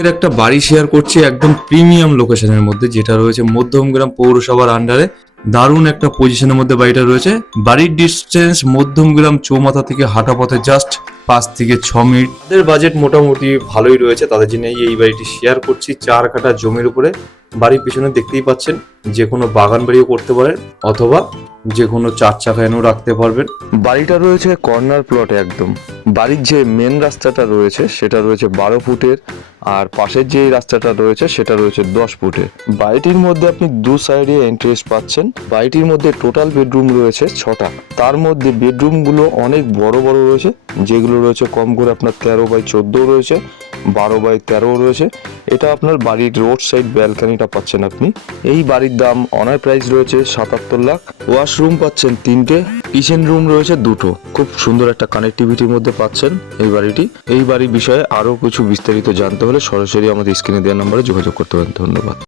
এর একটা বাড়ি শেয়ার করছি একদম প্রিমিয়াম লোকেশনের মধ্যে, যেটা রয়েছে মধ্যমগ্রাম পৌরসভার আন্ডারে দারুণ একটা পজিশনের মধ্যে বাড়িটা রয়েছে। বাড়ির ডিস্টেন্স মধ্যমগ্রাম চৌমাথা থেকে হাঁটা পথে জাস্ট পাঁচ থেকে ছ মিনিট। তাদের বাজেট মোটামুটি ভালোই রয়েছে, তাদের জন্য এই বাড়িটি শেয়ার করছি। চার কাটা জমির উপরে। বাড়ির পিছনে দেখতেই পাচ্ছেন, যে কোনো বাগান বাড়িও করতে পারেন, অথবা যে কোনো চার চাকা এনেও রাখতে পারবেন। বাড়িটা রয়েছে কর্নার প্লটে একদম। বাড়ির যে মেন রাস্তাটা রয়েছে, সেটা রয়েছে বারো ফুটের, আর পাশের যে রাস্তাটা রয়েছে, সেটা রয়েছে দশ ফুটের। বাড়িটির মধ্যে আপনি দু সাইডে এন্ট্রেস পাচ্ছেন। বাড়িটির মধ্যে টোটাল বেডরুম রয়েছে ছটা। তার মধ্যে বেডরুমগুলো অনেক বড় বড় রয়েছে, যেগুলো রয়েছে কম করে আপনার তেরো বাই চোদ্দ রয়েছে, বারো বাই তেরো রয়েছে। এটা আপনার বাড়ির রোড সাইড ব্যালকানিটা পাচ্ছেন আপনি। এই বাড়ির দাম অনার প্রাইস রয়েছে সাতাত্তর লাখ। ওয়াশরুম পাচ্ছেন তিনটে। কিচেন রুম রয়েছে দুটো। খুব সুন্দর একটা কানেক্টিভিটির মধ্যে পাচ্ছেন এই বাড়িটি। এই বাড়ির বিষয়ে আরও কিছু বিস্তারিত জানতে হলে সরাসরি আমাদের স্ক্রিনে দেওয়া নম্বরে যোগাযোগ করতে পারেন। ধন্যবাদ।